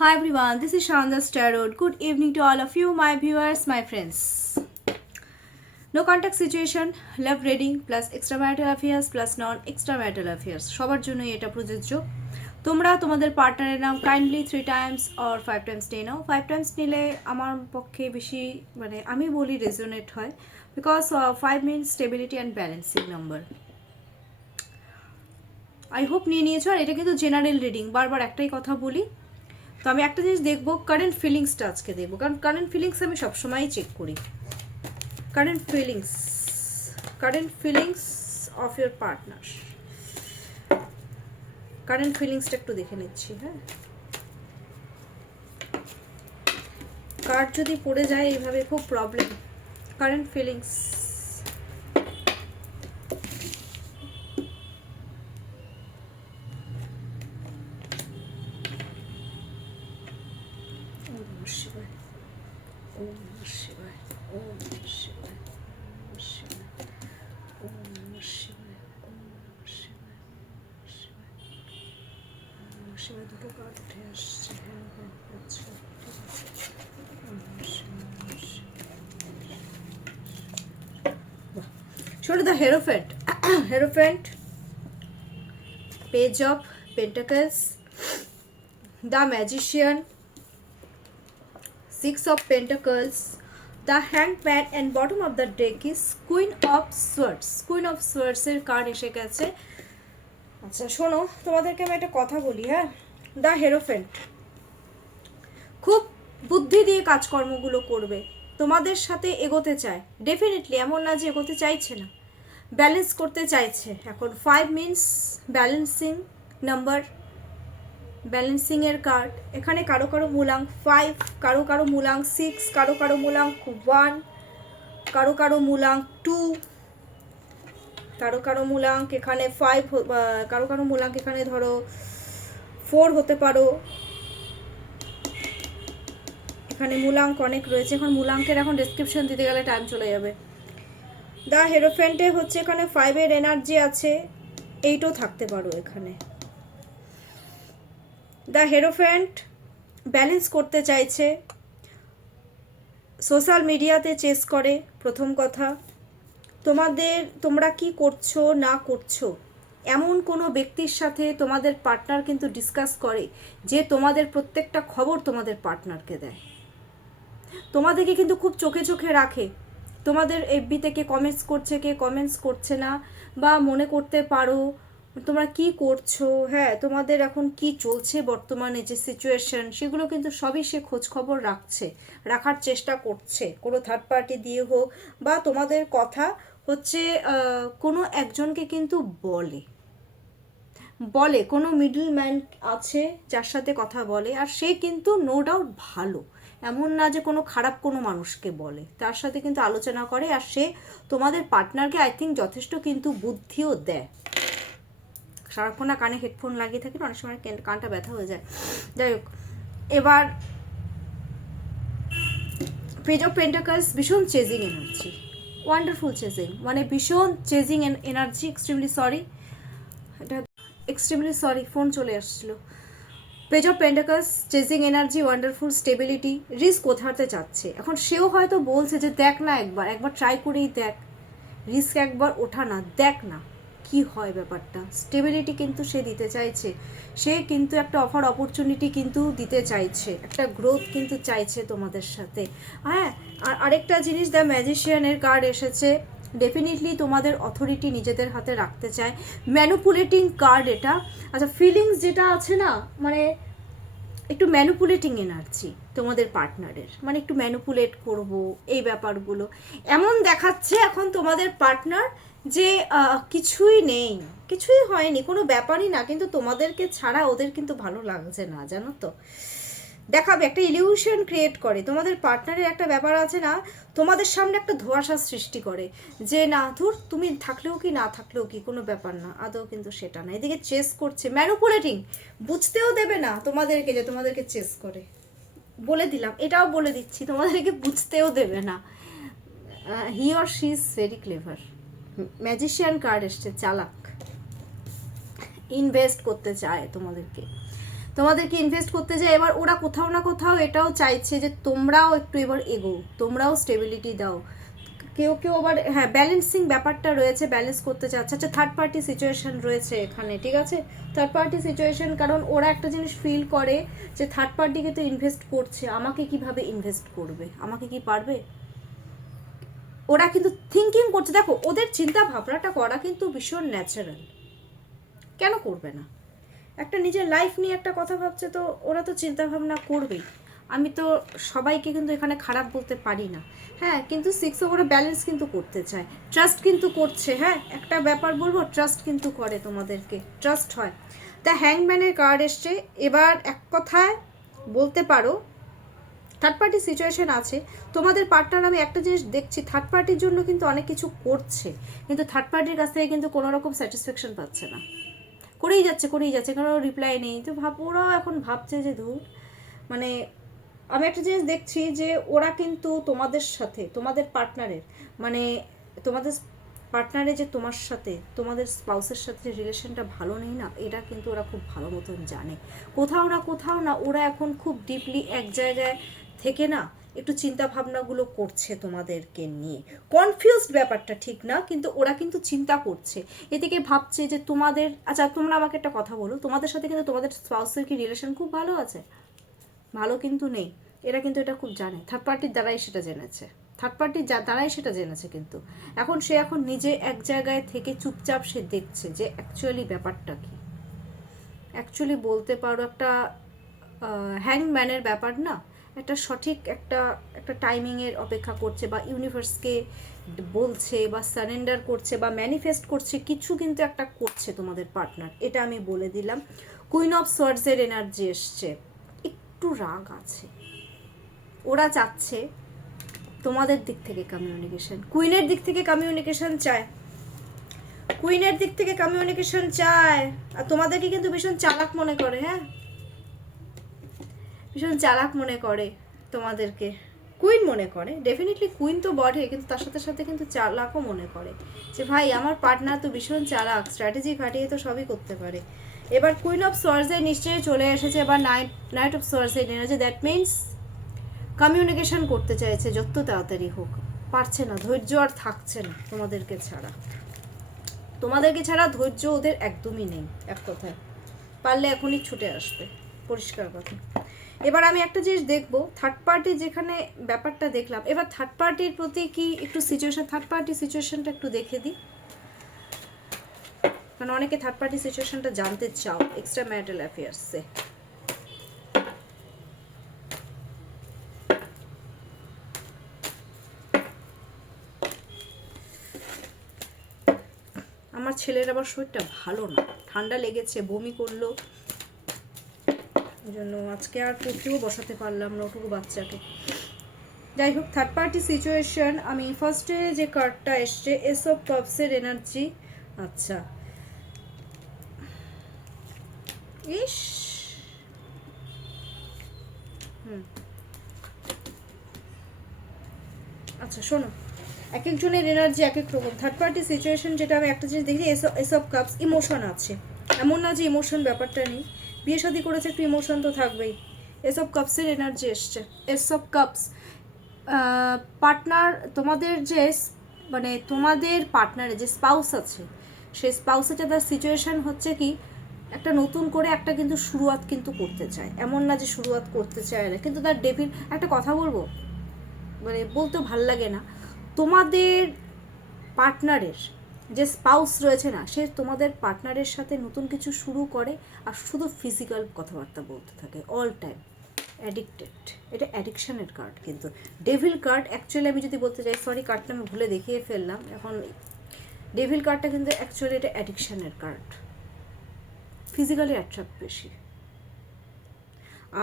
Hi everyone, this is Shandas Tarot. Good evening to all of you, my viewers, my friends. No contact situation, love reading plus extramarital affairs plus non-extramarital affairs. সবার জন্যই এটা প্রযোজ্য। তোমরা তোমাদের পার্টনারের নাম kindly 3 times or 5 times নিয়ে নাও। 5 times নিলে আমার পক্ষে বেশি আমি বলি রেজোনেট হয় because 5 means stability and balancing number. I hope নিয়ে নিয়েছো। আর এটা কিন্তু জেনারেল রিডিং, বারবার একটাই কথা বলি। তো আমি একটা জিনিস দেখবো, কারেন্ট ফিলিংসটা আজকে দেখবো, কারণ কারেন্ট ফিলিংস আমি সবসময়ই চেক করি। Current feelings of your partner, current ফিলিংসটা একটু দেখে নিচ্ছি। হ্যাঁ, কার্ড যদি পড়ে যায় এইভাবে খুব প্রবলেম। কারেন্ট ফিলিংস, দুটো কার্ড উঠে আসছে। ছোট the hierophant, page of pentacles, the magician, 6 of Pentacles, the Hangman, and bottom of the deck is Queen of Swords. Queen of Swords এর কার্ড এসে গেছে। আচ্ছা শোনো, তোমাদেরকে আমি একটা কথা বলি। হ্যাঁ, দ্য হেরোফেন্ট খুব বুদ্ধি দিয়ে কাজকর্মগুলো করবে, তোমাদের সাথে এগোতে চায় ডেফিনেটলি, এমন না যে এগোতে চাইছে না, ব্যালেন্স করতে চাইছে। এখন 5 means ব্যালেন্সিং নাম্বার, ব্যালেন্সিং এর কার্ড। এখানে কারো কারো মূলাঙ্ক 5, কারো কারো মূলাঙ্ক 6, কারো কারো মূলাঙ্ক 1, কারো কারো মূলাঙ্ক 2, কারো কারো মূলাঙ্ক এখানে 5, কারো কারো মূলাঙ্ক এখানে ধরো 4 হতে পারো। এখানে মূলাঙ্ক অনেক রয়েছে, এখন মূলাঙ্কের এখন ডেসক্রিপশন দিতে গেলে টাইম চলে যাবে। দ্য হেরোফেন্টে হচ্ছে এখানে 5 এর এনার্জি আছে, 8ও থাকতে পারো এখানে। দ্য হেরোফেন্ট ব্যালেন্স করতে চাইছে, সোশ্যাল মিডিয়াতে চেস করে। প্রথম কথা, তোমরা কি করছো না করছো এমন কোনো ব্যক্তির সাথে তোমাদের পার্টনার কিন্তু ডিসকাস করে, যে তোমাদের প্রত্যেকটা খবর তোমাদের পার্টনারকে দেয়, তোমাদেরকে কিন্তু খুব চোখে চোখে রাখে। তোমাদের এফবি থেকে কমেন্টস করছে, কে কমেন্টস করছে না, বা মনে করতে পারো তোমরা কি করছো। হ্যাঁ, তোমাদের এখন কি চলছে বর্তমানে যে সিচুয়েশন, সেগুলো কিন্তু সবই সে খোঁজ খবর রাখার চেষ্টা করছে, কোনো থার্ড পার্টি দিয়ে হোক, বা তোমাদের কথা হচ্ছে কোনো একজনকে কিন্তু বলে কোনো মিডল ম্যান আছে যার সাথে কথা বলে, আর সে কিন্তু নো ডাউট ভালো, এমন না যে কোনো খারাপ কোনো মানুষকে বলে, তার সাথে কিন্তু আলোচনা করে। আর সে তোমাদের পার্টনারকে আই থিঙ্ক যথেষ্ট কিন্তু বুদ্ধিও দেয়। সারাক্ষণ না কানে হেডফোন লাগিয়ে থাকে, অনেক সময় কানটা ব্যথা হয়ে যায়। যাই হোক, এবার পেজ অফ পেন্টাকলস, ভীষণ চেজিং এনার্জি, ওয়ান্ডারফুল চেজিং, ভীষণ chasing energy. Extremely sorry, phone চলে আসছিল। Page of pentacles, chasing energy, wonderful stability, risk ওঠাতে চাচ্ছে। এখন সেও হয়তো বলছে যে দেখ না, একবার ট্রাই করেই দেখ, রিস্ক একবার ওঠা না, দেখ না কি হয় ব্যাপারটা। স্টেবিলিটি কিন্তু সে দিতে চাইছে, সে কিন্তু একটা অপরচুনিটি কিন্তু দিতে চাইছে, একটা গ্রোথ কিন্তু চাইছে তোমাদের সাথে। হ্যাঁ, আর আরেকটা জিনিস, দ্য ম্যাজিশিয়ানের কার্ড এসেছে, ডেফিনেটলি তোমাদের অথরিটি নিজেদের হাতে রাখতে চায়। ম্যানুপুলেটিং কার্ড এটা। আচ্ছা, ফিলিংস যেটা আছে না, একটু ম্যানুপুলেটিং এনার্জি তোমাদের পার্টনারের, একটু ম্যানুপুলেট করব এই ব্যাপারগুলো। এমন দেখাচ্ছে এখন তোমাদের পার্টনার যে কিছুই নেই, কিছুই হয়নি, কোনো ব্যাপারই না, কিন্তু তোমাদেরকে ছাড়া ওদের কিন্তু ভালো লাগছে না, জানো তো। দেখাবে, একটা ইলিউশন ক্রিয়েট করে তোমাদের পার্টনারের। একটা ব্যাপার আছে না, তোমাদের সামনে একটা ধোঁয়াশা সৃষ্টি করে, যে না ধুর, তুমি থাকলেও কি না থাকলেও কি, কোনো ব্যাপার না, আদৌ কিন্তু সেটা না। এদিকে চেস করছে, ম্যানুপুলেটিং, বুঝতেও দেবে না তোমাদেরকে যে তোমাদেরকে চেস করে। বলে দিলাম, এটাও বলে দিচ্ছি, তোমাদেরকে বুঝতেও দেবে না। He or she is very clever. Magician card এসছে, চালাক, ইনভেস্ট করতে চায় তোমাদেরকে। তোমাদেরকে ইনভেস্ট করতে যায়। এবার ওরা কোথাও না কোথাও এটাও চাইছে যে তোমরাও একটু এবার এগো, তোমরাও স্টেবিলিটি দাও। কেউ কেউ আবার হ্যাঁ ব্যালেন্সিং ব্যাপারটা রয়েছে, ব্যালেন্স করতে চাচ্ছে। আচ্ছা থার্ড পার্টি সিচুয়েশন রয়েছে এখানে, ঠিক আছে, থার্ড পার্টি সিচুয়েশন, কারণ ওরা একটা জিনিস ফিল করে যে থার্ড পার্টিকে তো ইনভেস্ট করছে, আমাকে কিভাবে ইনভেস্ট করবে, আমাকে কি পারবে। ওরা কিন্তু থিঙ্কিং করছে, দেখো ওদের চিন্তা ভাবনাটা করা কিন্তু ভীষণ ন্যাচারাল, কেন করবে না। একটা নিজের লাইফ নিয়ে একটা কথা ভাবছে, তো ওরা তো চিন্তা ভাবনা করবেই। আমি তো সবাইকে কিন্তু এখানে খারাপ বলতে পারি না। হ্যাঁ কিন্তু সিক্স ওভারে ব্যালেন্স কিন্তু করতে চায়, ট্রাস্ট কিন্তু করছে। হ্যাঁ একটা ব্যাপার বলবো, ট্রাস্ট কিন্তু করে, তোমাদেরকে ট্রাস্ট হয়। দ্য হ্যাংম্যানের কার্ড এসছে। এবার এক কথায় বলতে পারো থার্ড পার্টি সিচুয়েশন আছে। তোমাদের পার্টনার, আমি একটা জিনিস দেখছি, থার্ড পার্টির জন্য কিন্তু অনেক কিছু করছে, কিন্তু থার্ড পার্টির কাছ থেকে কিন্তু কোনো রকম স্যাটিসফ্যাকশন পাচ্ছে না, করেই যাচ্ছে, কারণ রিপ্লাই নেই। তো ওরাও এখন ভাবছে যে ধুর, মানে আমি একটা জিনিস দেখছি যে ওরা কিন্তু তোমাদের সাথে, তোমাদের পার্টনারের, মানে তোমাদের পার্টনারে যে তোমার সাথে, তোমাদের স্পাউসের সাথে যে রিলেশনটা ভালো নেই না, এটা কিন্তু ওরা খুব ভালো মতন জানে। কোথাও না ওরা এখন খুব ডিপলি এক জায়গায় থেকে না একটু চিন্তা ভাবনাগুলো করছে তোমাদেরকে নিয়ে। কনফিউজড ব্যাপারটা ঠিক না, কিন্তু ওরা কিন্তু চিন্তা করছে, এদিকে ভাবছে যে তোমাদের, আচ্ছা তোমরা আমাকে একটা কথা বলো, তোমাদের সাথে কিন্তু তোমাদের স্পাউসের কি রিলেশন খুব ভালো আছে? ভালো কিন্তু নেই। এরা কিন্তু এটা খুব জানে, থার্ড পার্টির দ্বারাই সেটা জেনেছে, থার্ড পার্টির দ্বারাই সেটা জেনেছে। কিন্তু এখন সে এখন নিজে এক জায়গায় থেকে চুপচাপ সে দেখছে যে অ্যাকচুয়ালি ব্যাপারটা কি। অ্যাকচুয়ালি বলতে পারো একটা হ্যাংম্যানের ব্যাপার না, একটা সঠিক একটা একটা টাইমিংয়ের অপেক্ষা করছে, বা ইউনিভার্সকে বলছে, বা সারেন্ডার করছে, বা ম্যানিফেস্ট করছে, কিছু কিন্তু একটা করছে তোমাদের পার্টনার, এটা আমি বলে দিলাম। কুইন অফ সোয়ার্ডসের এনার্জি এসছে, একটু রাগ আছে, ওরা চাচ্ছে তোমাদের দিক থেকে কমিউনিকেশন, কুইনের দিক থেকে কমিউনিকেশন চায়, কুইনের দিক থেকে কমিউনিকেশন চায়। আর তোমাদেরকে কিন্তু ভীষণ চালাক মনে করে, হ্যাঁ ভীষণ চালাক মনে করে তোমাদেরকে, কুইন মনে করে, ডেফিনেটলি কুইন তো বটে, কিন্তু তার সাথে সাথে কিন্তু চালাকও মনে করে যে ভাই আমার পার্টনার তো ভীষণ চালাক, স্ট্র্যাটেজি খাটিয়ে তো সবই করতে পারে। এবার কুইন অফ সোয়ার্ডসে নিশ্চয়ই চলে এসেছে, এবার নাইট অফ সোয়ার্ডসে এনেছে, দ্যাট মিনস কমিউনিকেশন করতে চাইছে যত তাড়াতাড়ি হোক, পারছে না, ধৈর্য আর থাকছে না তোমাদেরকে ছাড়া, তোমাদেরকে ছাড়া ধৈর্য ওদের একদমই নেই, এক কথায় পারলে এখনই ছুটে আসবে, পরিষ্কার কথা। এবার আমি একটা জিনিস দেখবো, থার্ড পার্টি যেখানে ব্যাপারটা দেখলাম, এবার থার্ড পার্টির প্রতি কি একটু সিচুয়েশন, থার্ড পার্টি সিচুয়েশনটা একটু দেখে দিই, কারণ অনেকে থার্ড পার্টি সিচুয়েশনটা জানতে চাও এক্সট্রা ম্যারিটাল অ্যাফেয়ার্সে। আমার ছেলের আবার শরীরটা ভালো না, ঠান্ডা লেগেছে, বমি করলো, এই জন্য আজকে আর পড়তেও বসাতে পারলাম না ওটুকু বাচ্চাকে। যাই হোক থার্ড পার্টি সিচুয়েশন, আমি ফার্স্টে যে কার্ডটা এসছে এস অফ কাপসের এনার্জি। আচ্ছা ইস আচ্ছা শোনো, এক একজনের এনার্জি এক এক রকম। থার্ড পার্টি সিচুয়েশন যেটা আমি একটা জিনিস দেখি, এস অফ কাপস, ইমোশন আছে, এমন না যে ইমোশন ব্যাপারটা নেই, বিয়ে শাদী করেছে একটু ইমোশন তো থাকবেই। এস অফ কাপসের এনার্জি এসছে, এস অফ কাপস, পার্টনার তোমাদের যে, মানে তোমাদের পার্টনারের যে স্পাউস আছে, সেই স্পাউসের তার সিচুয়েশন হচ্ছে কি একটা নতুন করে একটা কিন্তু শুরুয়াত কিন্তু করতে চায়, এমন না যে শুরুয়াত করতে চায় না, কিন্তু তার ডেভিল, একটা কথা বলবো, মানে বলতেও ভাল লাগে না, তোমাদের পার্টনারের যে স্পাউস রয়েছে না, সে তোমাদের পার্টনারের সাথে নতুন কিছু শুরু করে আর শুধু ফিজিক্যাল কথাবার্তা বলতে থাকে অল টাইম, অ্যাডিক্টেড, এটা অ্যাডিকশানের কার্ড। কিন্তু ডেভিল কার্ড অ্যাকচুয়ালি আমি যদি বলতে চাই, সরি কার্ডটা আমি ভুলে দেখিয়ে ফেললাম এখন, ডেভিল কার্ডটা কিন্তু অ্যাকচুয়ালি এটা অ্যাডিকশানের কার্ড, ফিজিক্যালি অ্যাট্রাক্ট বেশি।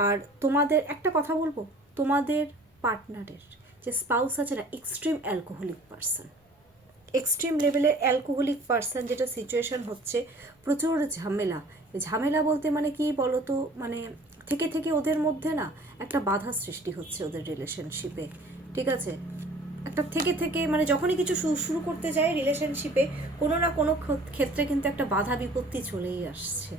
আর তোমাদের একটা কথা বলবো, তোমাদের পার্টনারের যে স্পাউস আছে না, এক্সট্রিম অ্যালকোহলিক পারসন, এক্সট্রিম লেভেলের অ্যালকোহলিক পারসন, যেটা সিচুয়েশন হচ্ছে প্রচুর ঝামেলা। ঝামেলা বলতে মানে কি বলো তো, মানে থেকে থেকে ওদের মধ্যে না একটা বাধা সৃষ্টি হচ্ছে ওদের রিলেশনশিপে, ঠিক আছে, একটা থেকে থেকে মানে যখনই কিছু শুরু করতে যায় রিলেশনশিপে, কোনো না কোনো ক্ষেত্রে কিন্তু একটা বাধা বিপত্তি চলেই আসছে।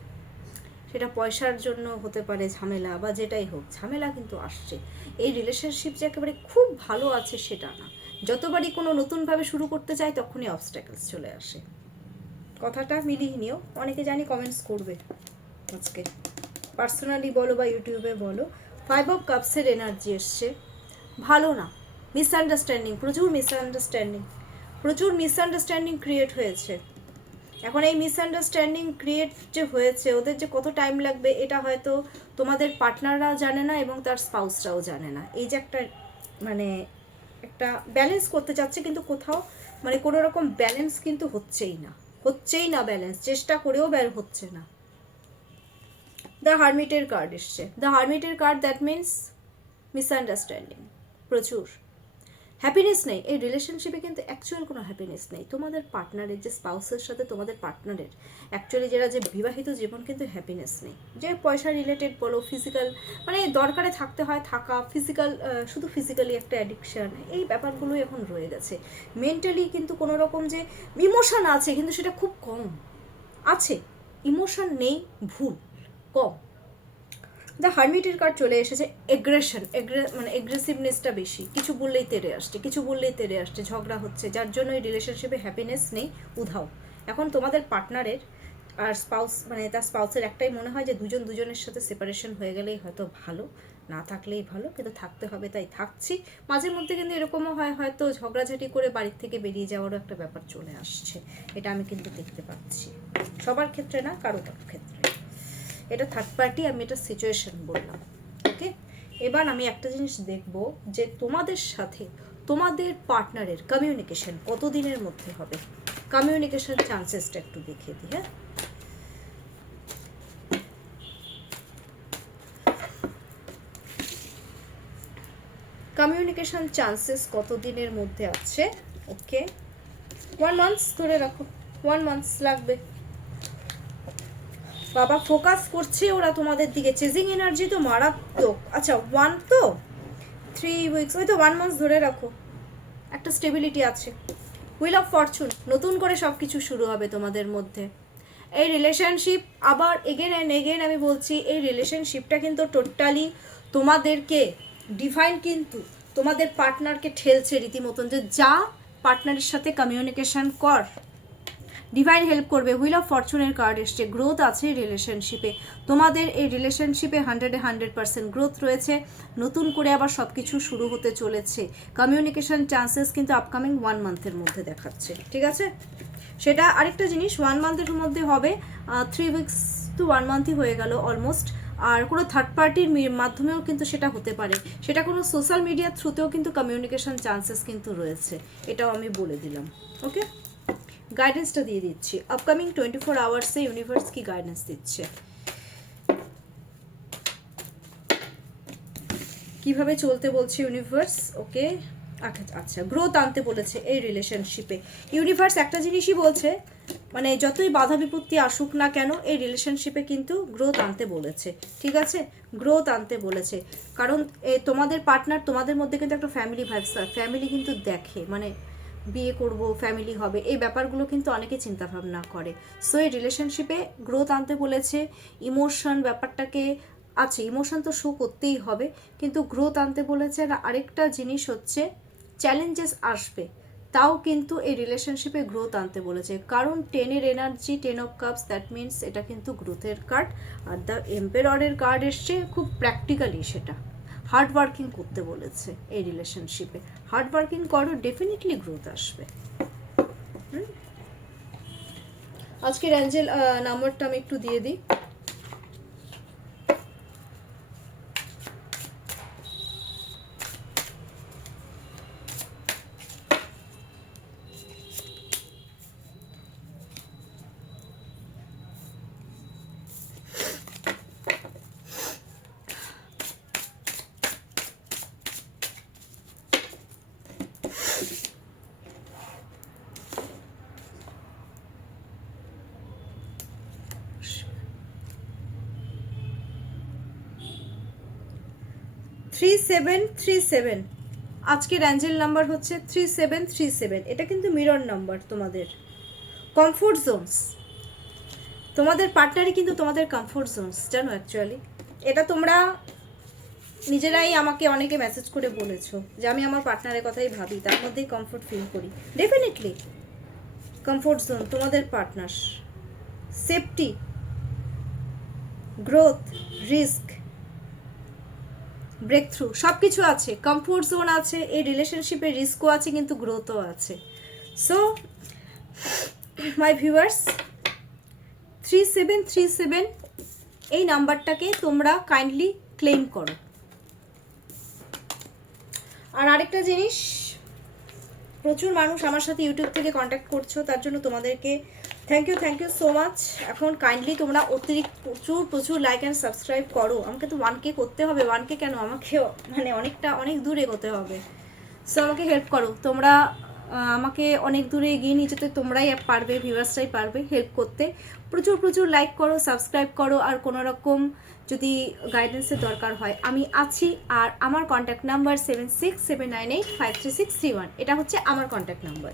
সেটা পয়সার জন্য হতে পারে ঝামেলা, বা যেটাই হোক ঝামেলা কিন্তু আসছে। এই রিলেশনশিপ যে একেবারে খুব ভালো আছে সেটা না, যতবারই কোনো নতুনভাবে শুরু করতে চায় তখনই অবস্ট্যাকলস চলে আসে। কথাটা মিলিয়ে নিও, অনেকে জানি কমেন্টস করবে আজকে, পার্সোনালি বলো বা ইউটিউবে বলো। 5 অফ কাপসের এনার্জি এসছে, ভালো না, মিসআন্ডারস্ট্যান্ডিং, প্রচুর মিসআন্ডারস্ট্যান্ডিং ক্রিয়েট হয়েছে। এখন এই মিসআন্ডারস্ট্যান্ডিং ক্রিয়েট যে হয়েছে, ওদের যে কত টাইম লাগবে এটা হয়তো তোমাদের পার্টনাররাও জানে না এবং তার স্পাউসরাও জানে না। এই যে একটা মানে একটা ব্যালেন্স করতে চাচ্ছে, কিন্তু কোথাও মানে কোনো রকম ব্যালেন্স কিন্তু হচ্ছেই না ব্যালেন্স, চেষ্টা করেও বের হচ্ছে না। দ্য হারমিটের কার্ড এসছে, দ্য হারমিটের কার্ড, দ্যাট মিনস মিসআন্ডারস্ট্যান্ডিং প্রচুর। হ্যাপিনেস নেই এই রিলেশনশিপে, কিন্তু অ্যাকচুয়াল কোনো হ্যাপিনেস নেই। তোমাদের পার্টনারের যে স্পাউসের সাথে তোমাদের পার্টনারের অ্যাকচুয়ালি যারা যে বিবাহিত জীবন, কিন্তু হ্যাপিনেস নেই। যে পয়সা রিলেটেড বলো, ফিজিক্যাল মানে দরকারে থাকতে হয় থাকা, ফিজিক্যাল শুধু ফিজিক্যালি একটা অ্যাডিকশান, এই ব্যাপারগুলোই এখন রয়ে গেছে। মেন্টালি কিন্তু কোনো রকম যে ইমোশন আছে, কিন্তু সেটা খুব কম আছে। ইমোশন নেই, ভুল, কম। দ্য হারমিটের কার্ড চলে এসেছে, এগ্রেশন, মানে এগ্রেসিভনেসটা বেশি, কিছু বললেই তেড়ে আসছে, ঝগড়া হচ্ছে, যার জন্য এই রিলেশনশিপে হ্যাপিনেস নেই, উধাও। এখন তোমাদের পার্টনারের আর স্পাউস মানে তার স্পাউসের একটাই মনে হয় যে দুজনের সাথে সেপারেশন হয়ে গেলেই হয়তো ভালো, না থাকলেই ভালো, কিন্তু থাকতে হবে তাই থাকছি। মাঝে মধ্যে কিন্তু এরকমও হয়, হয়তো ঝগড়াঝাটি করে বাড়ির থেকে বেরিয়ে যাওয়ারও একটা ব্যাপার চলে আসছে, এটা আমি কিন্তু দেখতে পাচ্ছি। সবার ক্ষেত্রে না, কারো ক্ষেত্রে। এটা থার্ড পার্টি, আমি এটা সিচুয়েশন বললাম। ওকে, এবার আমি একটা জিনিস দেখব যে তোমাদের সাথে তোমাদের পার্টনারের কমিউনিকেশন কতদিনের মধ্যে হবে। কমিউনিকেশন চান্সেসটা একটু দেখে দিই। হ্যাঁ, কমিউনিকেশন চান্সেস কতদিনের মধ্যে আছে। ওকে, 1 month ধরে রাখো, 1 month লাগবে। বাবা ফোকাস করছে ওরা তোমাদের দিকে, চেজিং এনার্জি তো মারাত্মক। আচ্ছা 1 তো 3 উইকস, ওই তো 1 month ধরে রাখো, একটা স্টেবিলিটি আছে। হুইল অফ ফরচুন, নতুন করে সব কিছু শুরু হবে তোমাদের মধ্যে। এই রিলেশনশিপ আবার এগেন অ্যান্ড এগেন আমি বলছি, এই রিলেশনশিপটা কিন্তু টোটালি তোমাদেরকে ডিভাইন কিন্তু তোমাদের পার্টনারকে ঠেলছে রীতিমতন, যে যা পার্টনারের সাথে কমিউনিকেশন কর, ডিভাইন হেল্প করবে। হুইল অফ ফরচুনের কার্ড এসছে, গ্রোথ আছে রিলেশনশিপে, তোমাদের এই রিলেশনশিপে 100% গ্রোথ রয়েছে, নতুন করে আবার সব কিছু শুরু হতে চলেছে। কমিউনিকেশন চান্সেস কিন্তু আপকামিং 1 মান্থের মধ্যে দেখাচ্ছে, ঠিক আছে। সেটা আরেকটা জিনিস, 1 মান্থের মধ্যে হবে, 3 উইকস টু 1 মান্থই হয়ে গেল অলমোস্ট। আর কোনো থার্ড পার্টির মাধ্যমেও কিন্তু সেটা হতে পারে, সেটা কোনো সোশ্যাল মিডিয়ার থ্রুতেও কিন্তু কমিউনিকেশন চান্সেস কিন্তু রয়েছে, এটাও আমি বলে দিলাম। ওকে, গাইডেন্সটা দিয়ে দিচ্ছি, আপকামিং 24 আওয়ার্সে ইউনিভার্স কি গাইডেন্স দিচ্ছে, কিভাবে চলতে বলছে ইউনিভার্স। ওকে, আচ্ছা গ্রোথ আনতে বলেছে এই রিলেশনশিপে। ইউনিভার্স একটা জিনিসই বলছে, মানে যতই বাধা বিপত্তি আসুক না কেন এই রিলেশনশিপে কিন্তু গ্রোথ আনতে বলেছে, ঠিক আছে, গ্রোথ আনতে বলেছে। কারণ তোমাদের পার্টনার, তোমাদের মধ্যে কিন্তু একটা ফ্যামিলি ভাইবস, ফ্যামিলি কিন্তু দেখে, মানে বিয়ে করব, ফ্যামিলি হবে, এই ব্যাপারগুলো কিন্তু অনেকে চিন্তাভাবনা করে। সো এই রিলেশনশিপে গ্রোথ আনতে বলেছে। ইমোশন ব্যাপারটাকে আছে, ইমোশন তো শো করতেই হবে, কিন্তু গ্রোথ আনতে বলেছে। আর আরেকটা জিনিস হচ্ছে, চ্যালেঞ্জেস আসবে, তাও কিন্তু এই রিলেশনশিপে গ্রোথ আনতে বলেছে। কারণ 10 energy, 10 of cups, that means এটা কিন্তু গ্রোথের কার্ড। আর দ্য এম্পারারের কার্ড এসছে, খুব প্র্যাকটিক্যালি সেটা হার্ড ওয়ার্কিং করতে বলেছে এই রিলেশনশিপে। হার্ড ওয়ার্কিং করো, ডেফিনেটলি গ্রোথ আসবে। আজকের অ্যাঞ্জেল নাম্বারটা আমি একটু দিয়ে দিই। থ্রি সেভেন, আজকের অ্যাঞ্জেল নাম্বার হচ্ছে 3737। এটা কিন্তু মিরর নাম্বার তোমাদের। কমফোর্ট জোনস তোমাদের পার্টনারই কিন্তু তোমাদের কমফোর্ট জোনস, জানো অ্যাকচুয়ালি। এটা তোমরা নিজেরাই আমাকে অনেকে মেসেজ করে বলেছো যে আমি আমার পার্টনারের কথাই ভাবি, তার মধ্যেই কমফোর্ট ফিল করি। ডেফিনেটলি কমফোর্ট জোন তোমাদের partner, safety, growth, risk, breakthrough সব কিছু আছে। কমফোর্ট জোন আছে, এই রিলেশনশিপে রিস্কও আছে, কিন্তু গ্রোথও আছে। সো মাই ভিউয়ার্স, 3737 এই নাম্বারটাকে তোমরা কাইন্ডলি ক্লেম করো। আর আরেকটা জিনিস, প্রচুর মানুষ আমার সাথে ইউটিউব থেকে কন্ট্যাক্ট করছো, তার জন্য তোমাদেরকে থ্যাংক ইউ সো মাচ। এখন কাইন্ডলি তোমরা অতিরিক্ত প্রচুর লাইক অ্যান্ড সাবস্ক্রাইব করো। আমাকে তো 1K করতে হবে। 1K কেন, আমাকে মানে অনেক দূরে এগোতে হবে। সো আমাকে হেল্প করো তোমরা, আমাকে অনেক দূরে এগিয়ে নিয়ে যেতে তোমরাই পারবে, ভিউয়ার্সরাই পারবে হেল্প করতে। প্রচুর লাইক করো, সাবস্ক্রাইব করো। আর কোনো রকম যদি গাইডেন্সের দরকার হয় আমি আছি। আর আমার কন্ট্যাক্ট নাম্বার 7679853631, এটা হচ্ছে আমার কন্ট্যাক্ট নাম্বার।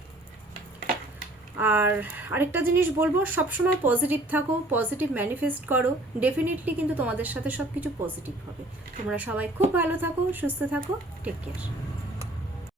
আর আরেকটা জিনিস বলবো, সবসময় পজিটিভ থাকো, পজিটিভ ম্যানিফেস্ট করো। ডেফিনেটলি কিন্তু তোমাদের সাথে সব কিছু পজিটিভ হবে। তোমরা সবাই খুব ভালো থাকো, সুস্থ থাকো, টেক কেয়ার।